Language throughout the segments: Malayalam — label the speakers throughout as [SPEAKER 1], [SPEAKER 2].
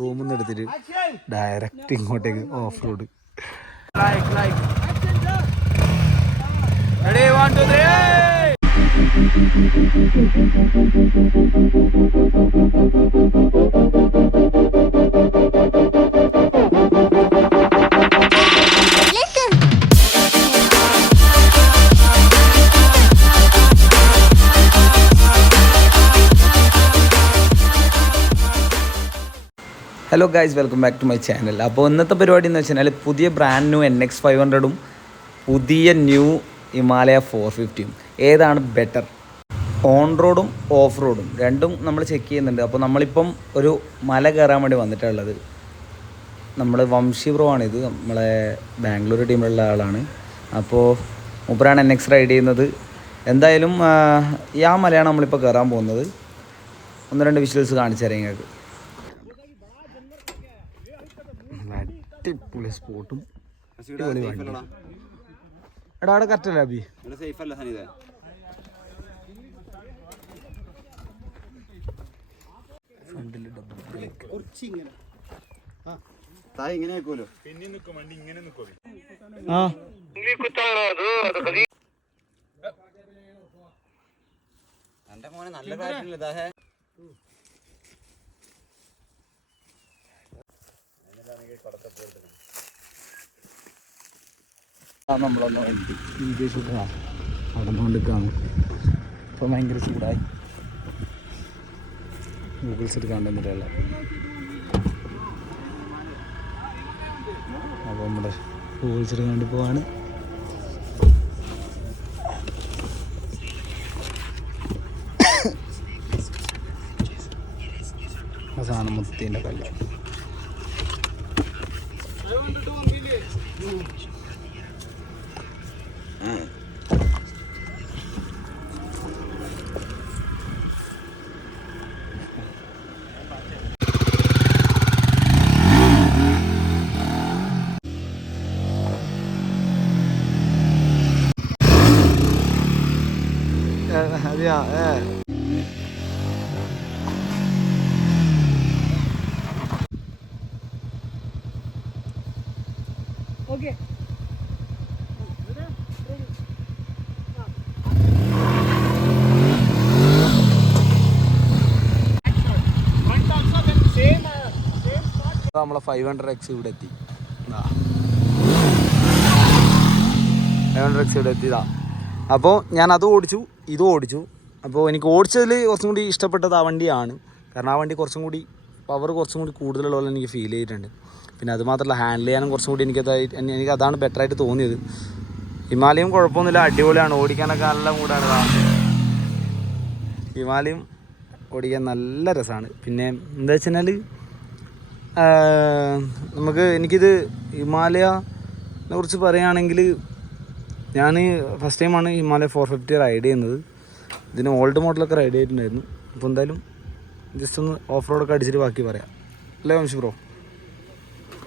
[SPEAKER 1] ഷോറൂമിൽ നിന്ന് എടുത്തിട്ട് ഡയറക്റ്റ് ഇങ്ങോട്ടേക്ക് off road hello guys welcome back to my channel അപ്പോൾ ഇന്നത്തെ പരിപാടി എന്ന് വെച്ചാൽ പുതിയ brand new N X five ഹൺഡ്രഡും പുതിയ ന്യൂ ഹിമാലയ ഫോർ ഫിഫ്റ്റിയും ഏതാണ് ബെറ്റർ ഓൺ റോഡും ഓഫ് റോഡും രണ്ടും നമ്മൾ ചെക്ക് ചെയ്യുന്നുണ്ട്. അപ്പോൾ നമ്മളിപ്പം ഒരു മല കയറാൻ വേണ്ടി വന്നിട്ടുള്ളത് നമ്മൾ വംശി ബ്രോ ആണിത് നമ്മളെ ബാംഗ്ലൂർ ടീമിലുള്ള ആളാണ്. അപ്പോൾ മൂപ്പരാണ് എൻ എക്സ് റൈഡ് ചെയ്യുന്നത്. എന്തായാലും ഈ ആ മലയാണ് നമ്മളിപ്പോൾ കയറാൻ പോകുന്നത്. ഒന്ന് രണ്ട് വിഷ്വൽസ് കാണിച്ചു തരാം നിങ്ങൾക്ക്. അടിപൊളി സ്പോട്ടും അടിപൊളി വണ്ടി എടാ അവിടെ കറക്റ്റ് അല്ലേ അബി.
[SPEAKER 2] സേഫ് അല്ല സനിത
[SPEAKER 1] ഫ്രണ്ടിൽ ഡബിൾ ബ്രേക്ക്
[SPEAKER 2] തായ് ഇങ്ങനെ ആക്കുമല്ലോ
[SPEAKER 1] ആ.
[SPEAKER 2] എന്റെ മോനെ നല്ല കാര്യമില്ല ദാഹേ?
[SPEAKER 1] നമ്മളൊന്ന് ഭയങ്കര ചൂടായി ഗൂഗിൾസ് എടുക്കാണ്ട് എന്നിട്ടല്ല അപ്പോൾ നമ്മുടെ ഗൂഗിൾസ് എടുക്കാണ്ട് പോവാണ് സാധനം മുത്തിന്റെ കല്ല്. Yeah, yeah. ഏ നമ്മളെ ഫൈവ് ഹൺഡ്രഡ് എക്സ് ഇവിടെ എത്തി. ഫൈവ് ഹൺഡ്രഡ് എക്സ് ഇവിടെ എത്തിയതാ. അപ്പോൾ ഞാൻ അത് ഓടിച്ചു ഇത് ഓടിച്ചു. അപ്പോൾ എനിക്ക് ഓടിച്ചതിൽ കുറച്ചും കൂടി ഇഷ്ടപ്പെട്ടത് ആ വണ്ടിയാണ്. കാരണം ആ വണ്ടി കുറച്ചും കൂടി പവർ കുറച്ചും കൂടി കൂടുതലുള്ള പോലെ എനിക്ക് ഫീൽ ചെയ്തിട്ടുണ്ട്. പിന്നെ അത് മാത്രമല്ല ഹാൻഡിൽ ചെയ്യാനും കുറച്ചും കൂടി എനിക്കതായി എനിക്ക് അതാണ് ബെറ്റർ ആയിട്ട് തോന്നിയത്. ഹിമാലയം കുഴപ്പമൊന്നുമില്ല അടിപൊളിയാണ്. ഓടിക്കാനൊക്കെ നല്ല മൂടാണ്. ഹിമാലയം ഓടിക്കാൻ നല്ല രസമാണ് പിന്നെ എന്താ വെച്ച് കഴിഞ്ഞാൽ നമുക്ക് എനിക്കിത് ഹിമാലയനെ കുറിച്ച് പറയുകയാണെങ്കിൽ ഞാൻ ഫസ്റ്റ് ടൈമാണ് ഹിമാലയ ഫോർ ഫിഫ്റ്റി റൈഡ് ചെയ്യുന്നത്. ഇതിന് ഓൾഡ് മോഡലൊക്കെ റൈഡ് ചെയ്തിട്ടുണ്ടായിരുന്നു. അപ്പോൾ എന്തായാലും ജസ്റ്റ് ഒന്ന് ഓഫ് റോഡൊക്കെ അടിച്ചിട്ട് ബാക്കി പറയാം. അല്ലേ വംശി ബ്രോ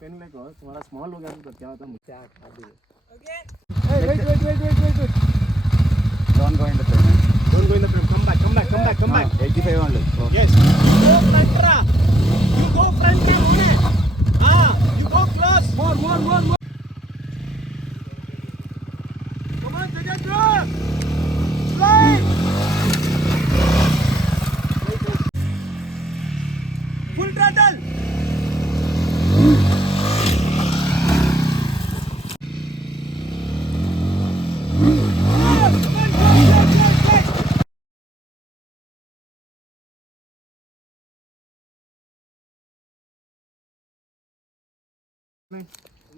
[SPEAKER 1] पेन में
[SPEAKER 3] करो तुम्हारा स्मॉल हो गया तो क्या होता है मुझे आठ आठ दिन okay wait wait wait wait wait wait
[SPEAKER 2] don't go in the frame
[SPEAKER 3] don't go in the frame come back come back come back come back
[SPEAKER 2] 85 only
[SPEAKER 3] yes go front ra you go front ra Mune ah you go close more more more, more.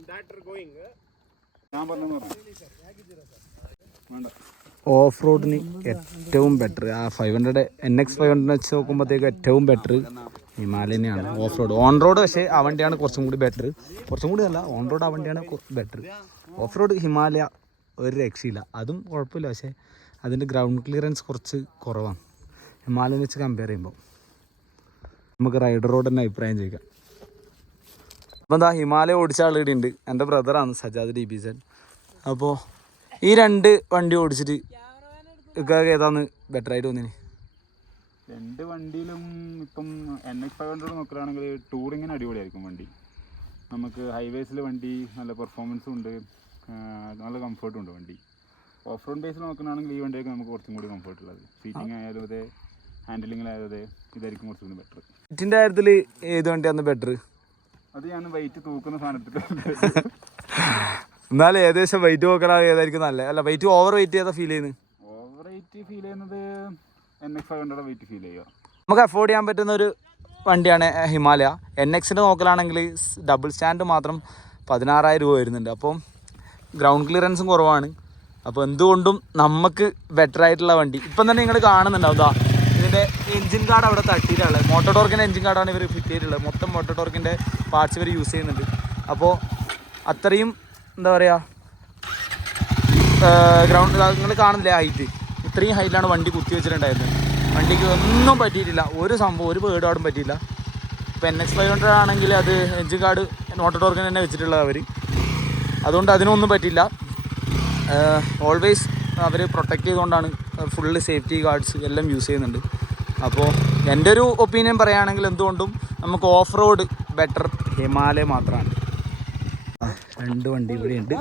[SPEAKER 3] Doctor going
[SPEAKER 2] ನಾ ಬರ್ನ
[SPEAKER 1] ഓഫ് റോഡിന് ഏറ്റവും ബെറ്റർ ആ five hundred N X five hundred വെച്ച് നോക്കുമ്പോഴത്തേക്ക് ഏറ്റവും ബെറ്റർ ഹിമാലയനെയാണ്. ഓഫ് റോഡ് ഓൺ റോഡ് പക്ഷേ ആ വണ്ടിയാണ് കുറച്ചും കൂടി ബെറ്റർ കുറച്ചും കൂടി അല്ല ഓൺ റോഡ് ആ വണ്ടിയാണ് ബെറ്റർ ഓഫ് റോഡ് ഹിമാലയ ഒരു രക്ഷയില്ല. അതും കുഴപ്പമില്ല. പക്ഷേ അതിന്റെ ഗ്രൗണ്ട് ക്ലിയറൻസ് കുറച്ച് കുറവാണ്. ഹിമാലയം വെച്ച് കമ്പയർ ചെയ്യുമ്പോൾ. നമുക്ക് റൈഡർ റോഡ് തന്നെ അഭിപ്രായം ചോദിക്കാം. അപ്പോൾ എന്താ ഹിമാലയ ഓടിച്ച ആൾ ഇവിടെ ഉണ്ട് എന്റെ ബ്രദറാണ് സജാദ് ഡി ബി സെൻ അപ്പോൾ ഈ രണ്ട് വണ്ടി ഓടിച്ചിട്ട് ഇക്കാക്ക് ഏതാന്ന് ബെറ്റർ ആയിട്ട് തോന്നിന്.
[SPEAKER 2] രണ്ട് വണ്ടിയിലും ഇപ്പം എൻ എക്സ് ഫൈവ് ഹൺഡ്രഡ് നോക്കുകയാണെങ്കിൽ ടൂറിങ്ങിന് അടിപൊളിയായിരിക്കും വണ്ടി. നമുക്ക് ഹൈവേസിൽ വണ്ടി നല്ല പെർഫോമൻസും ഉണ്ട് നല്ല കംഫർട്ടും ഉണ്ട് വണ്ടി. ഓഫ് റോഡ് ബേസിൽ നോക്കുകയാണെങ്കിൽ ഈ വണ്ടിയൊക്കെ നമുക്ക് കുറച്ചും കൂടി കംഫർട്ട് ഉള്ളത്. സീറ്റിംഗ് ആയാലും അതെ ഹാൻഡിലിങ്ങിലായാലും അതെ ഇതായിരിക്കും കുറച്ചും കൂടി ബെറ്റർ
[SPEAKER 1] സീറ്റിന്റെ കാര്യത്തിൽ ഏത് വണ്ടിയാണ് ബെറ്റർ
[SPEAKER 2] അത് ഞാൻ വെയിറ്റ് തൂക്കുന്ന സാധനത്തിൽ
[SPEAKER 1] എന്നാലും ഏകദേശം വെയിറ്റ് നോക്കണ ഏതായിരിക്കും നല്ല? അല്ല വെയിറ്റ് ഓവർ വെയിറ്റ് ചെയ്താൽ ഫീൽ ചെയ്യുന്നത്
[SPEAKER 2] ഓവർ വെയിറ്റ് ഫീൽ ചെയ്യുന്നത് N X five hundred weight feel ചെയ്യുക.
[SPEAKER 1] നമുക്ക് അഫോർഡ് ചെയ്യാൻ പറ്റുന്ന ഒരു വണ്ടിയാണ് ഹിമാലയ. എൻ എക്സിന്റെ നോക്കലാണെങ്കിൽ ഡബിൾ സ്റ്റാൻഡ് മാത്രം പതിനാറായിരം രൂപ വരുന്നുണ്ട്. അപ്പം ഗ്രൗണ്ട് ക്ലിയറൻസും കുറവാണ്. അപ്പോൾ എന്തുകൊണ്ടും നമുക്ക് ബെറ്റർ ആയിട്ടുള്ള വണ്ടി. ഇപ്പം തന്നെ നിങ്ങൾ കാണുന്നുണ്ടാവും. ഇതിന്റെ എഞ്ചിൻ കാർഡ് അവിടെ തട്ടിയിട്ടുള്ളത്. മോട്ടോർ ടോർക്കിന്റെ എഞ്ചിൻ കാർഡാണ് ഇവർ ഫിറ്റ് ചെയ്തിട്ടുള്ളത്. മൊത്തം മോട്ടോർ ടോർക്കിന്റെ പാർട്സ് ഇവർ യൂസ് ചെയ്യുന്നുണ്ട്. അപ്പോൾ അത്രയും എന്താ പറയുക ഗ്രൗണ്ട് നിങ്ങൾ കാണുന്നില്ലേ ഹൈറ്റ് ഇത്രയും ഹൈറ്റിലാണ് വണ്ടി കുത്തി വെച്ചിട്ടുണ്ടായിരുന്നത് വണ്ടിക്ക് ഒന്നും പറ്റിയിട്ടില്ല. ഒരു സംഭവം ഒരു പേടാടും പറ്റിയില്ല. ഇപ്പോൾ എൻ എക്സ് ഫൈവ് ഹൺഡ്രഡ് ആണെങ്കിൽ അത് എഞ്ചിൻ കാർഡ് നോട്ട് ടോർക്കിന് തന്നെ വെച്ചിട്ടുള്ളത് അവർ അതുകൊണ്ട് അതിനൊന്നും പറ്റില്ല ഓൾവേസ് അവർ പ്രൊട്ടക്റ്റ് ചെയ്തുകൊണ്ടാണ് ഫുള്ള് സേഫ്റ്റി ഗാർഡ്സ് എല്ലാം യൂസ് ചെയ്യുന്നുണ്ട്. അപ്പോൾ എന്റെ ഒരു ഒപ്പീനിയൻ പറയുകയാണെങ്കിൽ എന്തുകൊണ്ടും നമുക്ക് ഓഫ് റോഡ് ബെറ്റർ ഹിമാലയ മാത്രമാണ്. രണ്ട് വണ്ടി ഇവിടെ ഉണ്ട്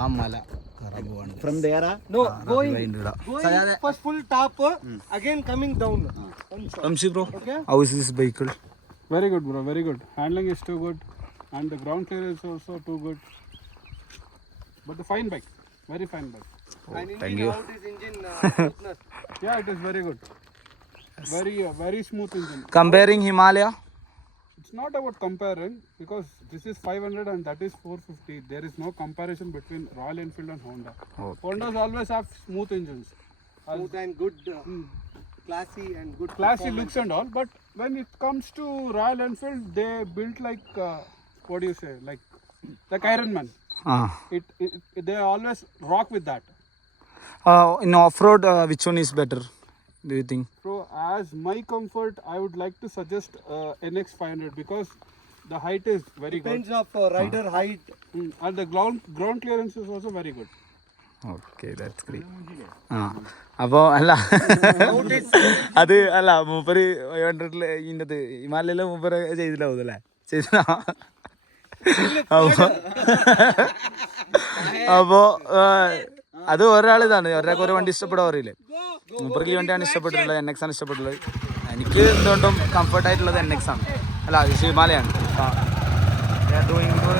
[SPEAKER 1] ആ മല കയറാൻ പോവാണ്
[SPEAKER 2] ഫ്രം ദേറാ
[SPEAKER 4] No, going,
[SPEAKER 1] ഇവിടെ ഉണ്ട് ഇവിടെ
[SPEAKER 4] going first full top, uh, again coming down.
[SPEAKER 1] Ramshi bro, how is this vehicle?
[SPEAKER 5] Very good, bro. Very good. Handling is too good, and the ground clearance is also too good. But the fine bike, very fine bike.
[SPEAKER 4] and
[SPEAKER 1] thank
[SPEAKER 4] engine,
[SPEAKER 1] you.
[SPEAKER 4] how this engine uh, smoothness.
[SPEAKER 5] Yeah, it is very good. Very, uh, very smooth engine.
[SPEAKER 1] Comparing Himalaya,
[SPEAKER 5] It's not about comparing because this is 500 and that is 450. There is no comparison between Royal Enfield and Honda. Hondas always have smooth engines. As
[SPEAKER 4] Smooth and good, uh, classy and good.
[SPEAKER 5] classy looks and all, but when it comes to Royal Enfield, they built like uh, what do you say, like like Iron Man.
[SPEAKER 1] ah,
[SPEAKER 5] It, it, it they always rock with that.
[SPEAKER 1] uh, in off-road, uh, which one is better? Do you think?
[SPEAKER 5] So as my comfort, I would like to suggest uh, NX 500 because the height is very Depends good
[SPEAKER 4] Depends of uh, rider height.
[SPEAKER 5] Mm, and the ground ground clearance is also very good.
[SPEAKER 1] Okay that's great ആ അപ്പോൾ അല്ല അത് അല്ല മൂപ്പര് കണ്ടിട്ടില്ല ഇതിന്റെ ഹിമാലയിലെ മൂപ്പര് ചെയ്തില്ലാവും അല്ലേ ചെയ്തില്ല അപ്പോൾ അപ്പോൾ അത് ഒരാൾ ഇതാണ് ഒരാൾക്ക് ഓരോ വണ്ടി ഇഷ്ടപ്പെടാൻ അറിയില്ലേ മൂപ്പർക്ക് ഈ വണ്ടിയാണ് ഇഷ്ടപ്പെട്ടിട്ടുള്ളത് എൻ എക്സ് ആണ് ഇഷ്ടപ്പെട്ടുള്ളത് എനിക്ക് എന്തുകൊണ്ടും കംഫർട്ട് ആയിട്ടുള്ളത് എൻ എക്സ് ആണ് അല്ല അത് ഹിമാലയാണ് are doing more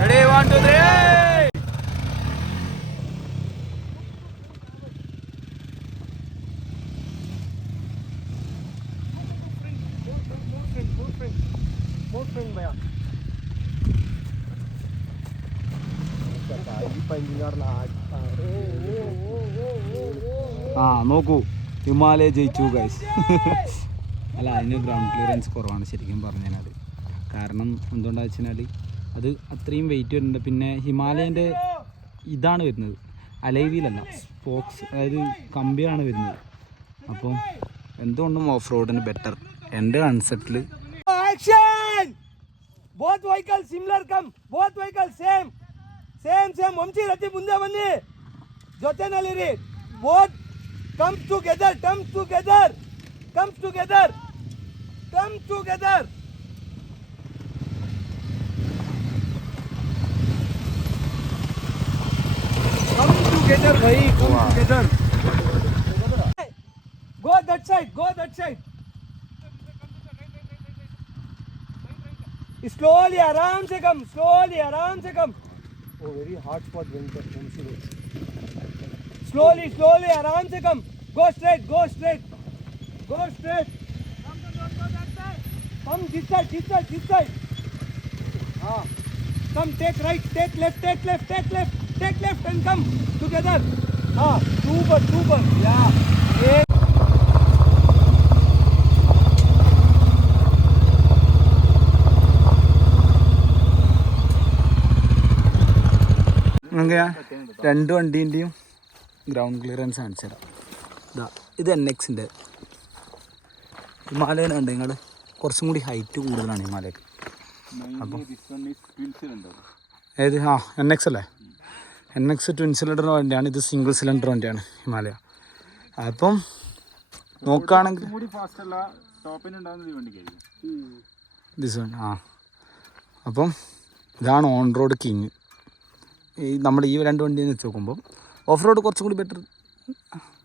[SPEAKER 1] Ready, one, two, three.
[SPEAKER 4] More friend, भैया.
[SPEAKER 1] ആ നോക്കൂ. ഹിമാലയ ജയിച്ചു ഗൈസ് അല്ല അതിന് ഗ്രൗണ്ട് ക്ലിയറൻസ് കുറവാണ് ശരിക്കും പറഞ്ഞാൽ കാരണം എന്തുകൊണ്ടാണെന്ന് വെച്ചാൽ അത് അത്രയും വെയിറ്റ് വരുന്നുണ്ട്. പിന്നെ ഹിമാലയന്റെ ഇതാണ് വരുന്നത്. അലൈവിയിലല്ല സ്പോക്സ് അതായത് കമ്പിയാണ് വരുന്നത്. അപ്പം എന്തുകൊണ്ടും ഓഫ് റോഡിന് ബെറ്റർ എന്റെ കൺസെപ്റ്റിൽ
[SPEAKER 4] both Both similar come both Both vehicles same. Same, same. Vamshi Rati ಮುಂದೆ ಬನ್ನಿ ಜೊತೆನಲ್ಲಿರಿ both comes together comes together comes together comes together Come together, bhai. Come together. Go that side. Go that side. Slowly, आराम से कम. Slowly, आराम से कम. वो वेरी हार्ड स्पॉट बनकर होमसी रोड? स्लोली स्लोली आराम से come. Go straight go straight go straight come this side this side this side हाँ। Come take right take left take left take left take left and come together हाँ टू पर या
[SPEAKER 1] എങ്ങനെയാ? രണ്ട് വണ്ടീന്റെയും ഗ്രൗണ്ട് ക്ലിയറൻസ് കാണിച്ചു തരാം. ഇതാ ഇത് എൻ എക്സിന്റെ ഹിമാലയൻ ഉണ്ട് നിങ്ങൾ കുറച്ചും കൂടി ഹൈറ്റ് കൂടുതലാണ് ഹിമാലയക്ക് ഏത്? ആ എൻ എക്സ് അല്ലേ? എൻ എക്സ് ട്വിൻ സിലിണ്ടർ വണ്ടിയാണ് ഇത് സിംഗിൾ സിലിണ്ടർ വണ്ടിയാണ് ഹിമാലയ അപ്പം നോക്കുകയാണെങ്കിൽ ദിസ് വൺ ആ. അപ്പം ഇതാണ് ഓൺ റോഡ് കിങ് ഈ നമ്മുടെ ഈ രണ്ട് വണ്ടി വെച്ച് നോക്കുമ്പോൾ ഓഫ് റോഡ് കുറച്ചും കൂടി better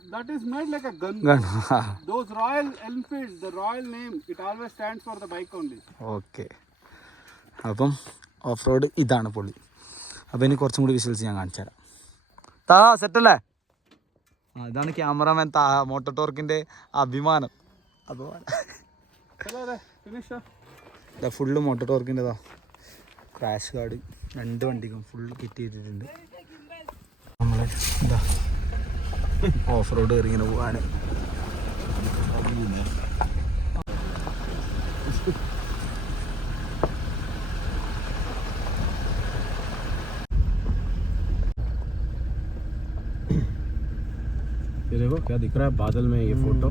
[SPEAKER 5] That is made like a gun. Those Royal Enfield, the royal name, it always stands for the bike only.
[SPEAKER 1] Okay അപ്പം ഓഫ് റോഡ് ഇതാണ് പൊളി അപ്പോൾ ഇനി കുറച്ചും കൂടി വിശ്വസിച്ച് ഞാൻ കാണിച്ചു തരാം. താ സെറ്റല്ലേ ആ ഇതാണ് ക്യാമറാമാൻ താ മോട്ടോ ടോർക്കിന്റെ അഭിമാനം. അഭിമാനം ഫുള്ള് മോട്ടോ ടോർക്കിന്റെതാ ക്രാഷ് കാർഡ് രണ്ട് വണ്ടിക്കും ഫുള്ള് കിറ്റ് ചെയ്തിട്ടുണ്ട് നമ്മൾ എന്താ ഓഫ് റോഡ് കയറി ഇങ്ങനെ പോവാണ്
[SPEAKER 6] ये देखो क्या दिख रहा है बादल में ये फोटो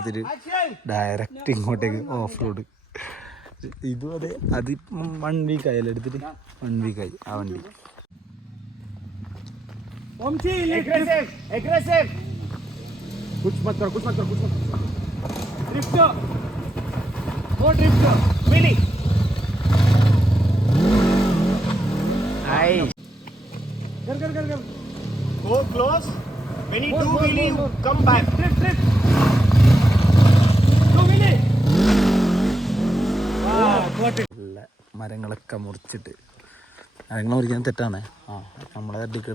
[SPEAKER 1] എടുത്തിട്ട് ഡയറക്റ്റ് ഇങ്ങോട്ടേക്ക് ഓഫ് റോഡ് ഇതും അതെ അതിപ്പം വൺ വീക്ക് ആയല്ലോ എടുത്തിട്ട് വൺ വീക്ക് ആയി ആ വണ്ടി
[SPEAKER 4] Omchi,
[SPEAKER 3] Aggressive, aggressive. कुछ मत करो कुछ मत करो कुछ मत करो
[SPEAKER 4] drift. Go drift.
[SPEAKER 3] Wheelie.
[SPEAKER 4] Go, go, go, go.
[SPEAKER 3] Go close. When you do wheelie, you come back.
[SPEAKER 1] മരങ്ങളൊക്കെ മുറിച്ചിട്ട്. മരങ്ങൾ മുറിക്കാൻ തെറ്റാണ് ആ നമ്മളെ തട്ടിക്ക്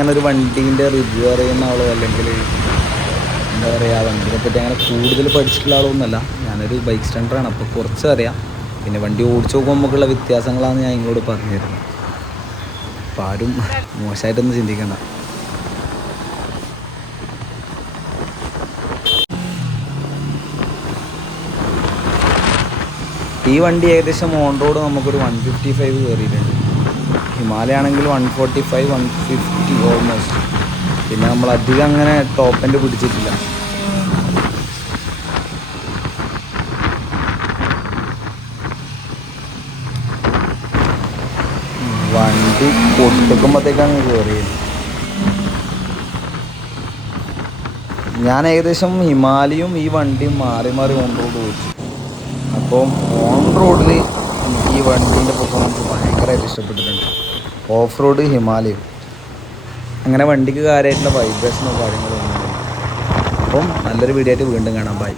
[SPEAKER 1] ഞാനങ്ങനെ ഒരു വണ്ടീന്റെ റിവ്യൂ അറിയുന്ന ആളോ അല്ലെങ്കിൽ എന്താ പറയുക വണ്ടീനെ പറ്റി അങ്ങനെ കൂടുതൽ പഠിച്ചിട്ടുള്ള ആളൊന്നുമല്ല. ഞാനൊരു ബൈക്ക് സ്റ്റാൻഡറാണ് അപ്പോൾ കുറച്ച് അറിയാം. പിന്നെ വണ്ടി ഓടിച്ചു നോക്കുമ്പോൾ നമുക്കുള്ള വ്യത്യാസങ്ങളാണ് ഞാൻ ഇങ്ങോട്ട് പറഞ്ഞു തരുന്നത്. അപ്പോൾ ആരും മോശമായിട്ടൊന്നും ചിന്തിക്കണ്ട. ഈ വണ്ടി ഏകദേശം ഓൺ റോഡ് നമുക്കൊരു വൺ ഫിഫ്റ്റി ഫൈവ് കയറിയിട്ടുണ്ട് ഹിമാലയ ആണെങ്കിൽ one forty five one fifty almost പിന്നെ നമ്മൾ അധികം അങ്ങനെ ടോപ്പ് എന്റെ പിടിച്ചിട്ടില്ല. വണ്ടി പൊട്ടിക്കുമ്പോഴത്തേക്കാണ് കയറിയത് ഞാൻ ഏകദേശം ഹിമാലയും ഈ വണ്ടിയും മാറി മാറി ഓൺ റോഡ് ഓടിച്ചു. അപ്പോൾ ഓൺ റോഡിൽ ഈ വണ്ടീന്റെ പെർഫോമൻസ് ഭയങ്കരമായിട്ട് ഇഷ്ടപ്പെട്ടിട്ടുണ്ട്. ഓഫ് റോഡ് ഹിമാലയം. അങ്ങനെ വണ്ടിക്ക് കാര്യമായിട്ടുള്ള വൈബ്രേഷനോ കാര്യങ്ങളോ ഒന്നും അപ്പം നല്ലൊരു വീഡിയോ ആയിട്ട് വീണ്ടും കാണാം. ബൈ